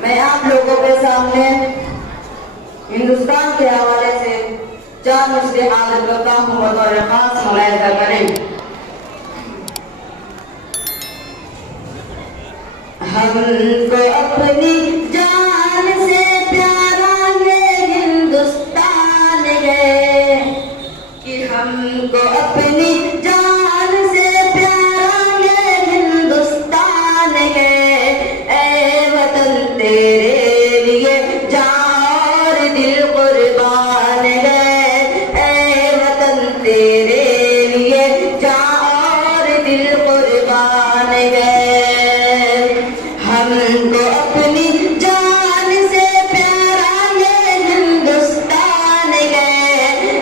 मैं आप लोगों के सामने हिंदुस्तान के हवाले से चार मिसरे आदत करता हूँ बतौर खास मुलाहिजा करें। हमको अपनी जान से प्यारा ये हिंदुस्तान है कि हमको अपनी जान से प्यारा ये हिंदुस्तान है। ऐ वतन तेरे लिए जान और दिल कुर्बान है। ऐ वतन तेरे लिए जान और दिल कुर्बान है। हमको अपनी जान से प्यारा ये हिंदुस्तान है।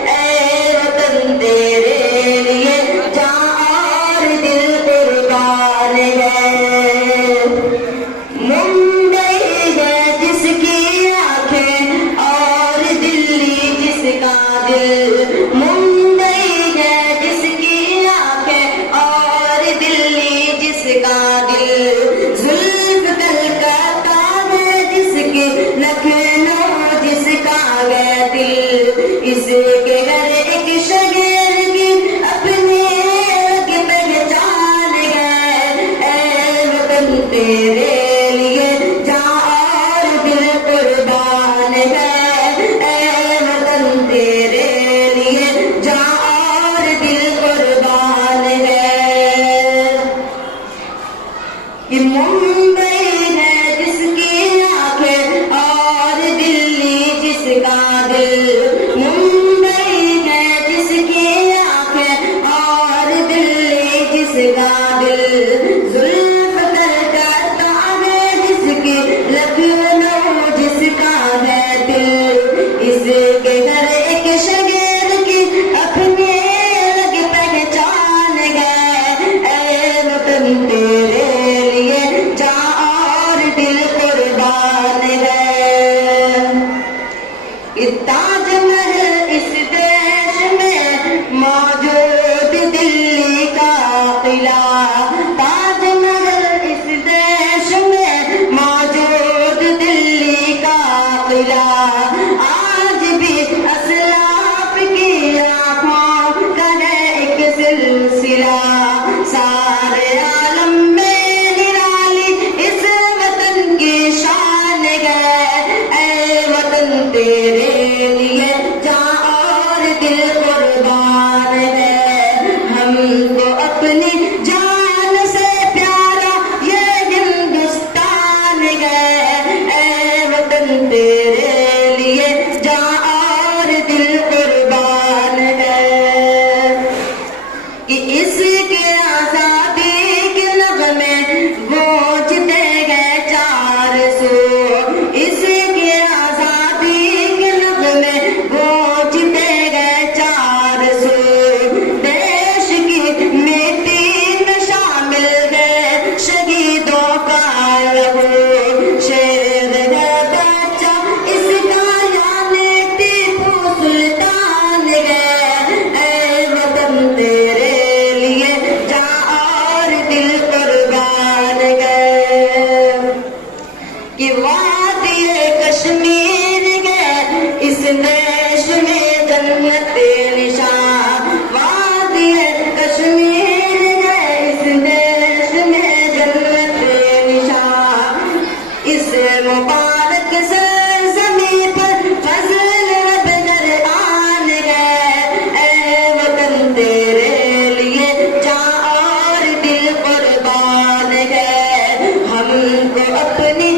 ऐ वतन तेरे लिए जान और दिल कुर्बान है। मुंबई है जिसकी आंखें और दिल्ली जिसका दिल। मुंबई है जिसकी आंखें और दिल्ली जिसका दिल। लखनऊ जिसका है दिल। इसके घर एक शगेर की अपनी अलग पहचान है। ऐ वतन तेरे लिए जान और दिल कुर्बान है। ऐ वतन तेरे लिए जान और दिल कुर्बान है। कि मुंबई है जिसकी आंखें और दिल्ली जिसका दिल। मुंबई है जिसकी आंखें और दिल्ली जिसका दिल। जुल्फ कलकत्ता है जिसकी लखनऊ जिसका है दिल। इसके घर एक शगेर की अपनी अलग पहचान है। ऐ वतन तेरे ताजमहल इस देश में मौजूद दिल्ली का किला। ताजमहल इस देश में मौजूद दिल्ली का किला। आज भी असलाफ की आंखों का है एक सिलसिला। सारे आलम में निराली इस वतन की शान है। ऐ वतन तेरे लिए जान और दिल कुर्बान है। हमको अपनी जान से प्यारा ये हिंदुस्तान है। ऐ वतन तेरे लिए जान और दिल कुर्बान है। कि इसके आजादी के नगमे गूंजते गए 400। इसके आजादी के नगमे गूंजते गए 400। देश की मिट्टी में शामिल है शहीदों का लहू। शेर है बच्चा इसका यानी टीपू सुल्तान है। ऐ वतन तेरे लिए जान और दिल कुर्बान है। कि वादी कश्मीर है इस देश में जन्नते निशान। वादी कश्मीर है इस देश में जन्नते निशान। इस मुबारक सरज़मीं पर फज़ल रब दरआन है। ऐ वतन तेरे लिए जान और दिल कुर्बान है। हमको अपनी